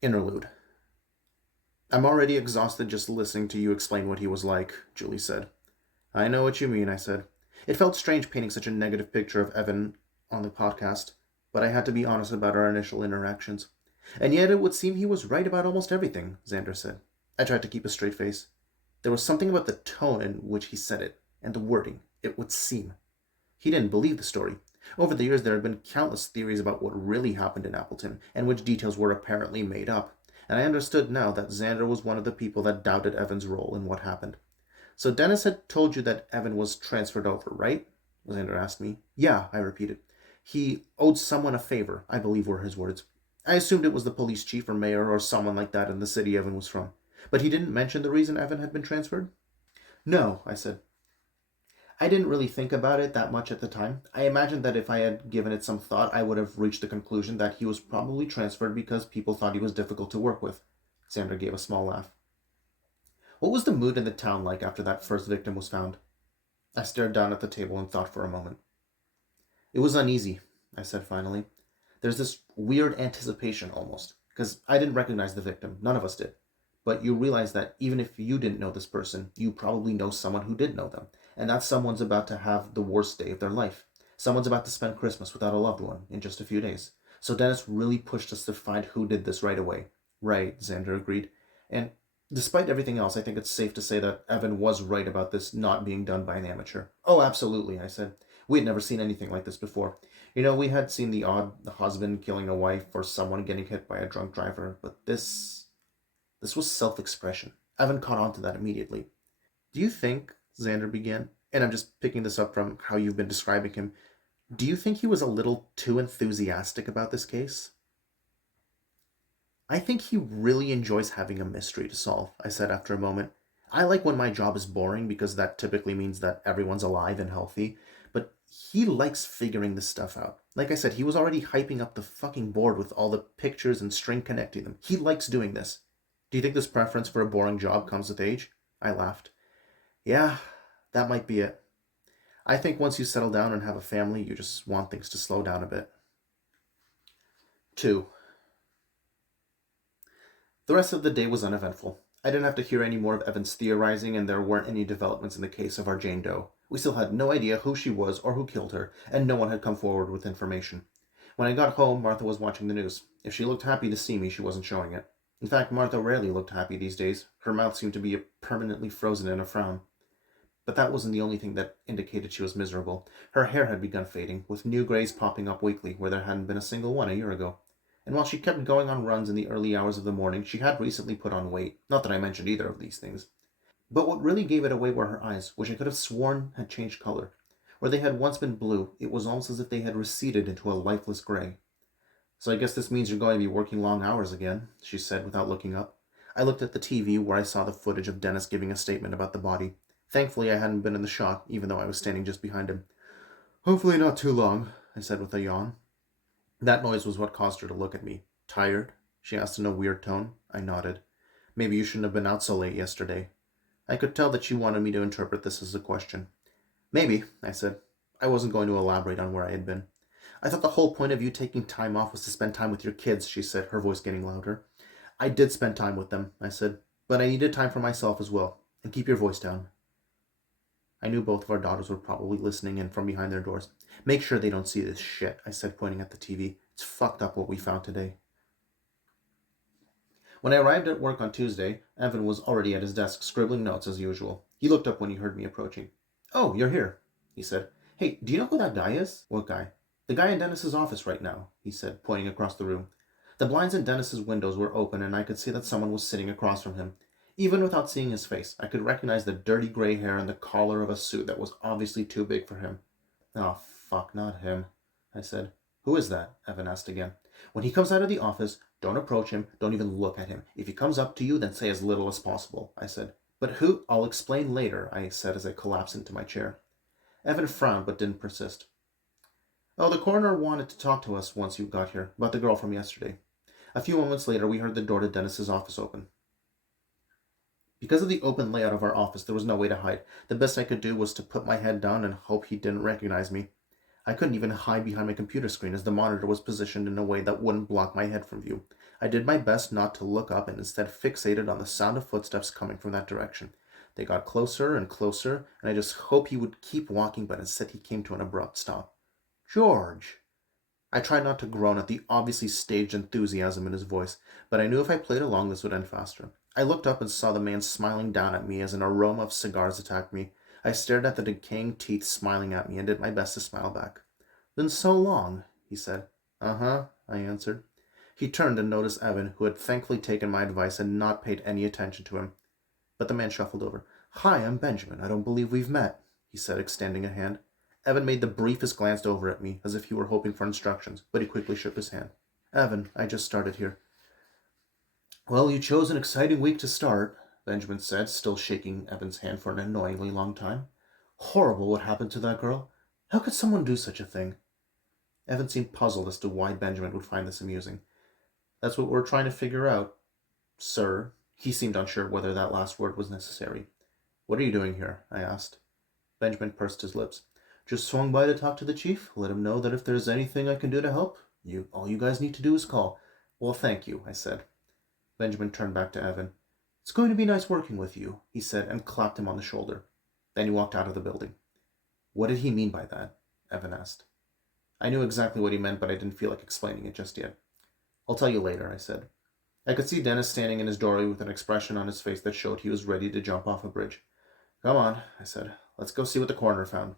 Interlude. I'm already exhausted just listening to you explain what he was like, Julie said. I know what you mean, I said. It felt strange painting such a negative picture of Evan on the podcast, but I had to be honest about our initial interactions. And yet it would seem he was right about almost everything, Xander said. I tried to keep a straight face. There was something about the tone in which he said it, and the wording, it would seem. He didn't believe the story. Over the years, there had been countless theories about what really happened in Appleton, and which details were apparently made up, and I understood now that Xander was one of the people that doubted Evan's role in what happened. So Dennis had told you that Evan was transferred over, right? Xander asked me. Yeah, I repeated. He owed someone a favor, I believe were his words. I assumed it was the police chief or mayor or someone like that in the city Evan was from. But he didn't mention the reason Evan had been transferred? No, I said. I didn't really think about it that much at the time. I imagined that if I had given it some thought, I would have reached the conclusion that he was probably transferred because people thought he was difficult to work with. Xander gave a small laugh. What was the mood in the town like after that first victim was found? I stared down at the table and thought for a moment. It was uneasy, I said finally. There's this weird anticipation almost, because I didn't recognize the victim. None of us did. But you realize that even if you didn't know this person, you probably know someone who did know them. And that someone's about to have the worst day of their life. Someone's about to spend Christmas without a loved one in just a few days. So Dennis really pushed us to find who did this right away. Right, Xander agreed. And despite everything else, I think it's safe to say that Evan was right about this not being done by an amateur. Oh, absolutely, I said. We had never seen anything like this before. We had seen the odd husband killing a wife or someone getting hit by a drunk driver, but this was self-expression. Evan caught on to that immediately. Do you think, Xander began, and I'm just picking this up from how you've been describing him, do you think he was a little too enthusiastic about this case? I think he really enjoys having a mystery to solve, I said after a moment. I like when my job is boring because that typically means that everyone's alive and healthy, but he likes figuring this stuff out. Like I said, he was already hyping up the fucking board with all the pictures and string connecting them. He likes doing this. Do you think this preference for a boring job comes with age? I laughed. Yeah, that might be it. I think once you settle down and have a family, you just want things to slow down a bit. 2. The rest of the day was uneventful. I didn't have to hear any more of Evan's theorizing, and there weren't any developments in the case of our Jane Doe. We still had no idea who she was or who killed her, and no one had come forward with information. When I got home, Martha was watching the news. If she looked happy to see me, she wasn't showing it. In fact, Martha rarely looked happy these days. Her mouth seemed to be permanently frozen in a frown. But that wasn't the only thing that indicated she was miserable. Her hair had begun fading, with new grays popping up weekly where there hadn't been a single one a year ago. And while she kept going on runs in the early hours of the morning, she had recently put on weight. Not that I mentioned either of these things. But what really gave it away were her eyes, which I could have sworn had changed color. Where they had once been blue, it was almost as if they had receded into a lifeless gray. So I guess this means you're going to be working long hours again, she said without looking up. I looked at the TV where I saw the footage of Dennis giving a statement about the body. Thankfully, I hadn't been in the shot, even though I was standing just behind him. Hopefully not too long, I said with a yawn. That noise was what caused her to look at me. Tired? She asked in a weird tone. I nodded. Maybe you shouldn't have been out so late yesterday. I could tell that she wanted me to interpret this as a question. Maybe, I said. I wasn't going to elaborate on where I had been. I thought the whole point of you taking time off was to spend time with your kids, she said, her voice getting louder. I did spend time with them, I said, but I needed time for myself as well. And keep your voice down. I knew both of our daughters were probably listening in from behind their doors. Make sure they don't see this shit, I said, pointing at the TV. It's fucked up what we found today. When I arrived at work on Tuesday, Evan was already at his desk scribbling notes as usual. He looked up when he heard me approaching. Oh, you're here, he said. Hey, do you know who that guy is? What guy? The guy in Dennis's office right now, he said, pointing across the room. The blinds in Dennis's windows were open, and I could see that someone was sitting across from him. Even without seeing his face, I could recognize the dirty gray hair and the collar of a suit that was obviously too big for him. Oh, fuck, not him, I said. Who is that? Evan asked again. When he comes out of the office, don't approach him, don't even look at him. If he comes up to you, then say as little as possible, I said. But who? I'll explain later, I said as I collapsed into my chair. Evan frowned but didn't persist. Oh, the coroner wanted to talk to us once you got here, about the girl from yesterday. A few moments later, we heard the door to Dennis's office open. Because of the open layout of our office, there was no way to hide. The best I could do was to put my head down and hope he didn't recognize me. I couldn't even hide behind my computer screen as the monitor was positioned in a way that wouldn't block my head from view. I did my best not to look up and instead fixated on the sound of footsteps coming from that direction. They got closer and closer, and I just hoped he would keep walking, but instead he came to an abrupt stop. George! I tried not to groan at the obviously staged enthusiasm in his voice, but I knew if I played along this would end faster. I looked up and saw the man smiling down at me as an aroma of cigars attacked me. I stared at the decaying teeth smiling at me and did my best to smile back. Been so long, he said. Uh-huh, I answered. He turned and noticed Evan, who had thankfully taken my advice and not paid any attention to him. But the man shuffled over. Hi, I'm Benjamin. I don't believe we've met, he said, extending a hand. Evan made the briefest glance over at me, as if he were hoping for instructions, but he quickly shook his hand. Evan, I just started here. Well, you chose an exciting week to start, Benjamin said, still shaking Evan's hand for an annoyingly long time. Horrible what happened to that girl. How could someone do such a thing? Evan seemed puzzled as to why Benjamin would find this amusing. That's what we're trying to figure out, sir. He seemed unsure whether that last word was necessary. What are you doing here? I asked. Benjamin pursed his lips. Just swung by to talk to the chief. Let him know that if there's anything I can do to help, all you guys need to do is call. Well, thank you, I said. Benjamin turned back to Evan. It's going to be nice working with you, he said, and clapped him on the shoulder. Then he walked out of the building. What did he mean by that? Evan asked. I knew exactly what he meant, but I didn't feel like explaining it just yet. I'll tell you later, I said. I could see Dennis standing in his doorway with an expression on his face that showed he was ready to jump off a bridge. Come on, I said. Let's go see what the coroner found.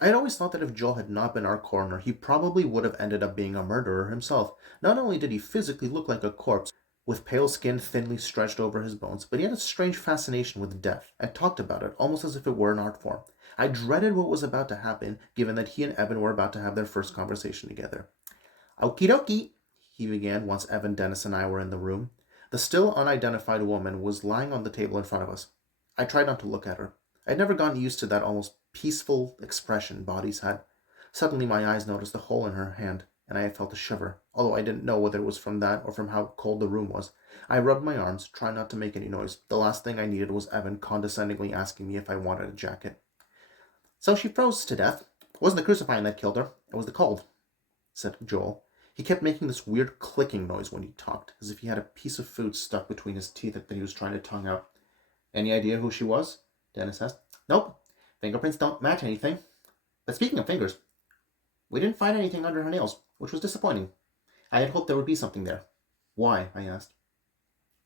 I had always thought that if Joel had not been our coroner, he probably would have ended up being a murderer himself. Not only did he physically look like a corpse, with pale skin thinly stretched over his bones, but he had a strange fascination with death, and talked about it almost as if it were an art form. I dreaded what was about to happen, given that he and Evan were about to have their first conversation together. Okie dokie, he began once Evan, Dennis, and I were in the room. The still unidentified woman was lying on the table in front of us. I tried not to look at her. I had never gotten used to that almost peaceful expression bodies had. Suddenly my eyes noticed the hole in her hand, and I felt a shiver, although I didn't know whether it was from that or from how cold the room was. I rubbed my arms, trying not to make any noise. The last thing I needed was Evan condescendingly asking me if I wanted a jacket. So she froze to death. It wasn't the crucifying that killed her. It was the cold, said Joel. He kept making this weird clicking noise when he talked, as if he had a piece of food stuck between his teeth that he was trying to tongue out. Any idea who she was? Dennis asked. Nope. Fingerprints don't match anything. But speaking of fingers, we didn't find anything under her nails, which was disappointing. I had hoped there would be something there. Why? I asked.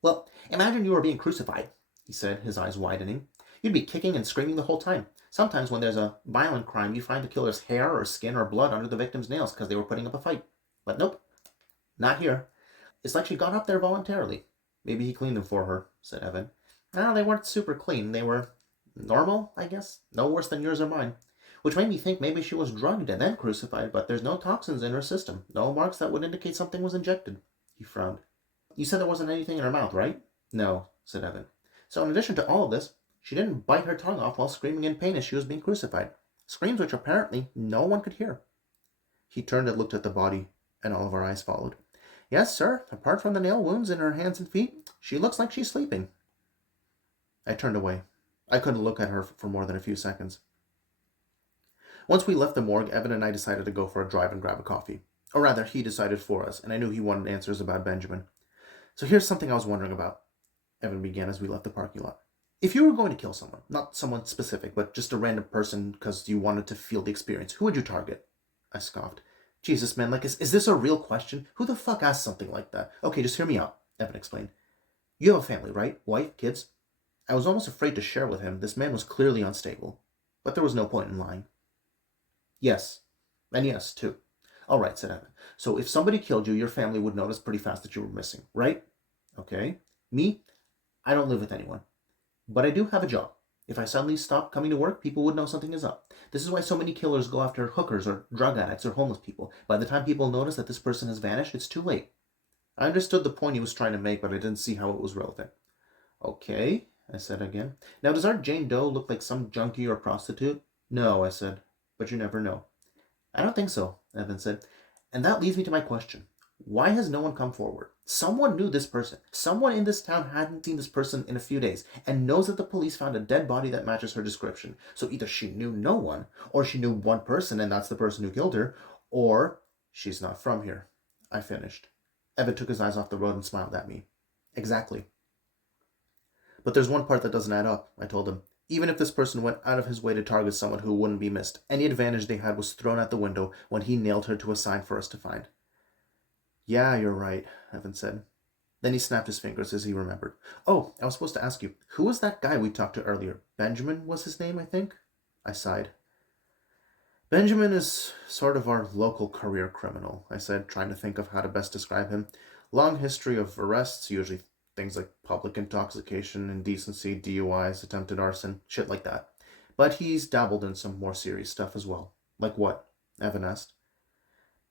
Well, imagine you were being crucified, he said, his eyes widening. You'd be kicking and screaming the whole time. Sometimes when there's a violent crime, you find the killer's hair or skin or blood under the victim's nails because they were putting up a fight. But nope, not here. It's like she got up there voluntarily. Maybe he cleaned them for her, said Evan. No, they weren't super clean. They were normal, I guess. No worse than yours or mine. Which made me think maybe she was drugged and then crucified, but there's no toxins in her system. No marks that would indicate something was injected. He frowned. You said there wasn't anything in her mouth, right? No, said Evan. So in addition to all of this, she didn't bite her tongue off while screaming in pain as she was being crucified. Screams which apparently no one could hear. He turned and looked at the body, and all of our eyes followed. Yes, sir. Apart from the nail wounds in her hands and feet, she looks like she's sleeping. I turned away. I couldn't look at her for more than a few seconds. Once we left the morgue, Evan and I decided to go for a drive and grab a coffee. Or rather, he decided for us, and I knew he wanted answers about Benjamin. So here's something I was wondering about, Evan began as we left the parking lot. If you were going to kill someone, not someone specific, but just a random person because you wanted to feel the experience, who would you target? I scoffed. Jesus, man, is this a real question? Who the fuck asked something like that? Okay, just hear me out, Evan explained. You have a family, right? Wife, kids? I was almost afraid to share with him. This man was clearly unstable. But there was no point in lying. Yes. And yes, too. All right, said Evan. So if somebody killed you, your family would notice pretty fast that you were missing, right? Okay. Me? I don't live with anyone. But I do have a job. If I suddenly stopped coming to work, people would know something is up. This is why so many killers go after hookers or drug addicts or homeless people. By the time people notice that this person has vanished, it's too late. I understood the point he was trying to make, but I didn't see how it was relevant. Okay, I said again. Now, does our Jane Doe look like some junkie or prostitute? No, I said, but you never know. I don't think so, Evan said. And that leads me to my question. Why has no one come forward? Someone knew this person. Someone in this town hadn't seen this person in a few days and knows that the police found a dead body that matches her description. So either she knew no one, or she knew one person and that's the person who killed her, or she's not from here. I finished. Evan took his eyes off the road and smiled at me. Exactly. But there's one part that doesn't add up, I told him. Even if this person went out of his way to target someone who wouldn't be missed, any advantage they had was thrown out the window when he nailed her to a sign for us to find. Yeah, you're right, Evan said. Then he snapped his fingers as he remembered. Oh, I was supposed to ask you, who was that guy we talked to earlier? Benjamin was his name, I think? I sighed. Benjamin is sort of our local career criminal, I said, trying to think of how to best describe him. Long history of arrests, usually things like public intoxication, indecency, DUIs, attempted arson, shit like that. But he's dabbled in some more serious stuff as well. Like what? Evan asked.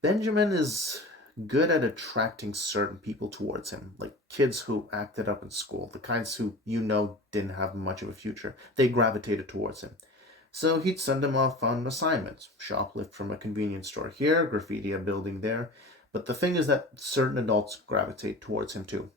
Benjamin is good at attracting certain people towards him, like kids who acted up in school, the kinds who didn't have much of a future. They gravitated towards him. So he'd send them off on assignments, shoplift from a convenience store here, graffiti a building there. But the thing is that certain adults gravitate towards him too.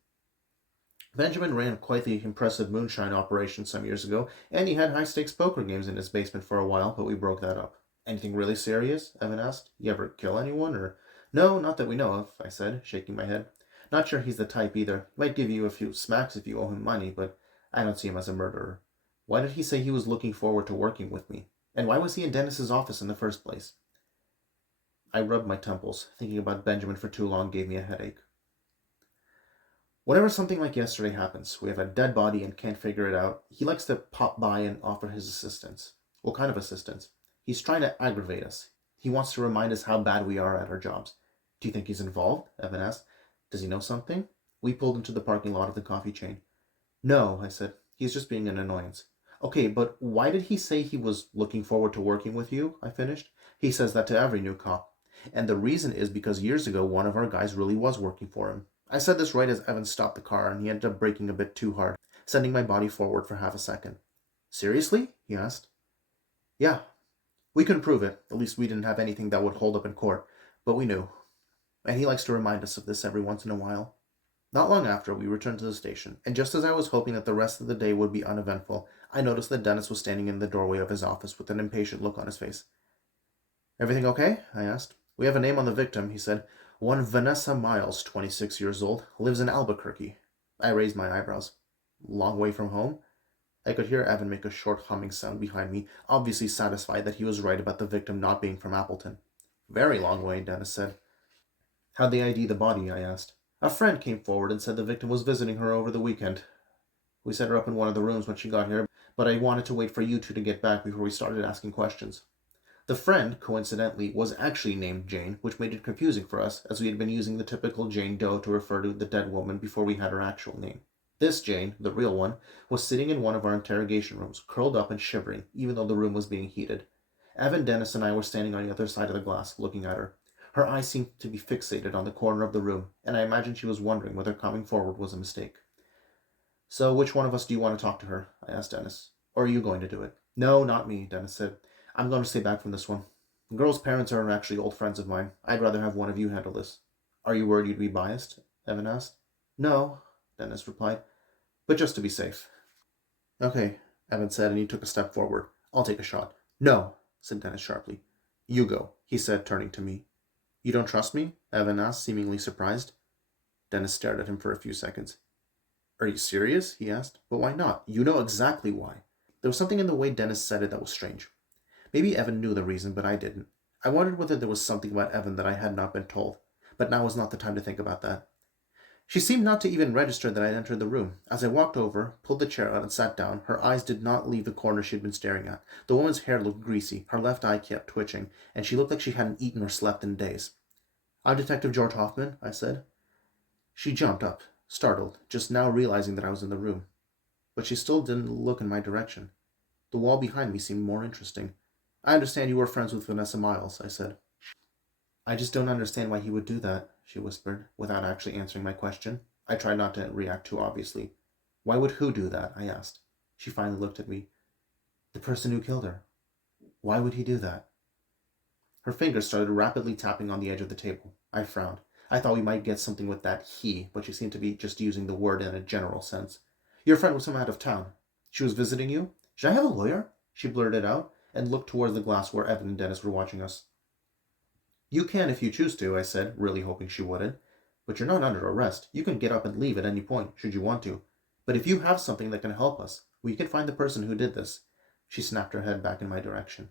Benjamin ran quite the impressive moonshine operation some years ago, and he had high-stakes poker games in his basement for a while, but we broke that up. Anything really serious? Evan asked. You ever kill anyone, or... No, not that we know of, I said, shaking my head. Not sure he's the type either. Might give you a few smacks if you owe him money, but I don't see him as a murderer. Why did he say he was looking forward to working with me? And why was he in Dennis's office in the first place? I rubbed my temples. Thinking about Benjamin for too long gave me a headache. Whenever something like yesterday happens, we have a dead body and can't figure it out, he likes to pop by and offer his assistance. What kind of assistance? He's trying to aggravate us. He wants to remind us how bad we are at our jobs. Do you think he's involved? Evan asked. Does he know something? We pulled into the parking lot of the coffee chain. No, I said. He's just being an annoyance. Okay, but why did he say he was looking forward to working with you? I finished. He says that to every new cop. And the reason is because years ago one of our guys really was working for him. I said this right as Evan stopped the car, and he ended up braking a bit too hard, sending my body forward for half a second. Seriously? He asked. Yeah. We couldn't prove it. At least we didn't have anything that would hold up in court. But we knew. And he likes to remind us of this every once in a while. Not long after, we returned to the station, and just as I was hoping that the rest of the day would be uneventful, I noticed that Dennis was standing in the doorway of his office with an impatient look on his face. Everything okay? I asked. We have a name on the victim, he said. One Vanessa Miles, 26 years old, lives in Albuquerque. I raised my eyebrows. Long way from home? I could hear Evan make a short humming sound behind me, obviously satisfied that he was right about the victim not being from Appleton. Very long way, Dennis said. How'd they ID the body? I asked. A friend came forward and said the victim was visiting her over the weekend. We set her up in one of the rooms when she got here, but I wanted to wait for you two to get back before we started asking questions. The friend, coincidentally, was actually named Jane, which made it confusing for us, as we had been using the typical Jane Doe to refer to the dead woman before we had her actual name. This Jane, the real one, was sitting in one of our interrogation rooms, curled up and shivering, even though the room was being heated. Evan, Dennis, and I were standing on the other side of the glass, looking at her. Her eyes seemed to be fixated on the corner of the room, and I imagined she was wondering whether coming forward was a mistake. So, which one of us do you want to talk to her? I asked Dennis. Or are you going to do it? No, not me, Dennis said. I'm going to stay back from this one. The girl's parents are actually old friends of mine. I'd rather have one of you handle this. Are you worried you'd be biased? Evan asked. No, Dennis replied, but just to be safe. Okay, Evan said, and he took a step forward. I'll take a shot. No, said Dennis sharply. You go, he said, turning to me. You don't trust me? Evan asked, seemingly surprised. Dennis stared at him for a few seconds. Are you serious? He asked. But why not? You know exactly why. There was something in the way Dennis said it that was strange. Maybe Evan knew the reason, but I didn't. I wondered whether there was something about Evan that I had not been told, but now was not the time to think about that. She seemed not to even register that I had entered the room. As I walked over, pulled the chair out, and sat down, her eyes did not leave the corner she had been staring at. The woman's hair looked greasy, her left eye kept twitching, and she looked like she hadn't eaten or slept in days. I'm Detective George Hoffman, I said. She jumped up, startled, just now realizing that I was in the room. But she still didn't look in my direction. The wall behind me seemed more interesting. I understand you were friends with Vanessa Miles, I said. I just don't understand why he would do that, she whispered, without actually answering my question. I tried not to react too obviously. Why would who do that? I asked. She finally looked at me. The person who killed her. Why would he do that? Her fingers started rapidly tapping on the edge of the table. I frowned. I thought we might get something with that he, but she seemed to be just using the word in a general sense. Your friend was from out of town. She was visiting you? Should I have a lawyer? She blurted out, and looked towards the glass where Evan and Dennis were watching us. You can if you choose to, I said, really hoping she wouldn't. But you're not under arrest. You can get up and leave at any point, should you want to. But if you have something that can help us, we can find the person who did this. She snapped her head back in my direction.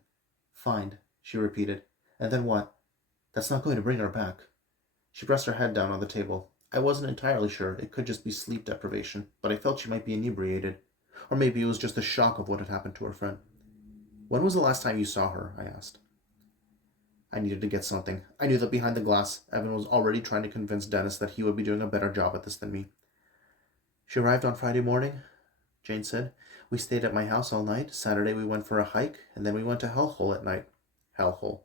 Find, she repeated. And then what? That's not going to bring her back. She pressed her head down on the table. I wasn't entirely sure. It could just be sleep deprivation, but I felt she might be inebriated. Or maybe it was just the shock of what had happened to her friend. When was the last time you saw her? I asked. I needed to get something. I knew that behind the glass, Evan was already trying to convince Dennis that he would be doing a better job at this than me. She arrived on Friday morning, Jane said. We stayed at my house all night. Saturday we went for a hike, and then we went to Hellhole at night. Hellhole.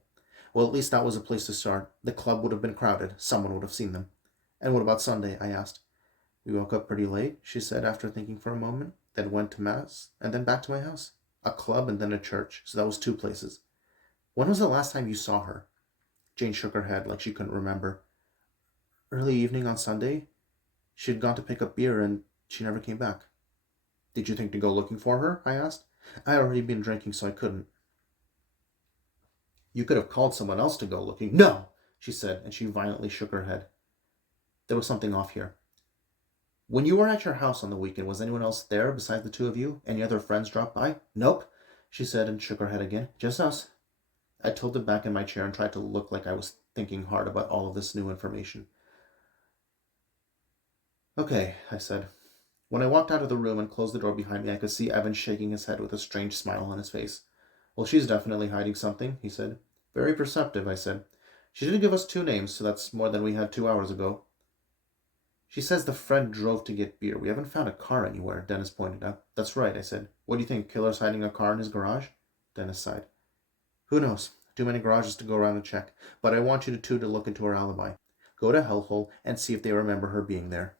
Well, at least that was a place to start. The club would have been crowded. Someone would have seen them. And what about Sunday? I asked. We woke up pretty late, she said after thinking for a moment, then went to Mass, and then back to my house. A club and then a church, so that was 2 places. When was the last time you saw her? Jane shook her head like she couldn't remember. Early evening on Sunday. She had gone to pick up beer, and she never came back. Did you think to go looking for her? I asked. I had already been drinking, so I couldn't. You could have called someone else to go looking. No, she said, and she violently shook her head. There was something off here. When you were at your house on the weekend, was anyone else there besides the 2 of you? Any other friends dropped by? Nope, she said and shook her head again. Just us. I tilted back in my chair and tried to look like I was thinking hard about all of this new information. Okay, I said. When I walked out of the room and closed the door behind me, I could see Evan shaking his head with a strange smile on his face. Well, she's definitely hiding something, he said. Very perceptive, I said. She did give us 2 names, so that's more than we had 2 hours ago. She says the friend drove to get beer. We haven't found a car anywhere, Dennis pointed out. That's right, I said. What do you think, killer's hiding a car in his garage? Dennis sighed. Who knows? Too many garages to go around and check. But I want you two to look into her alibi. Go to Hellhole and see if they remember her being there.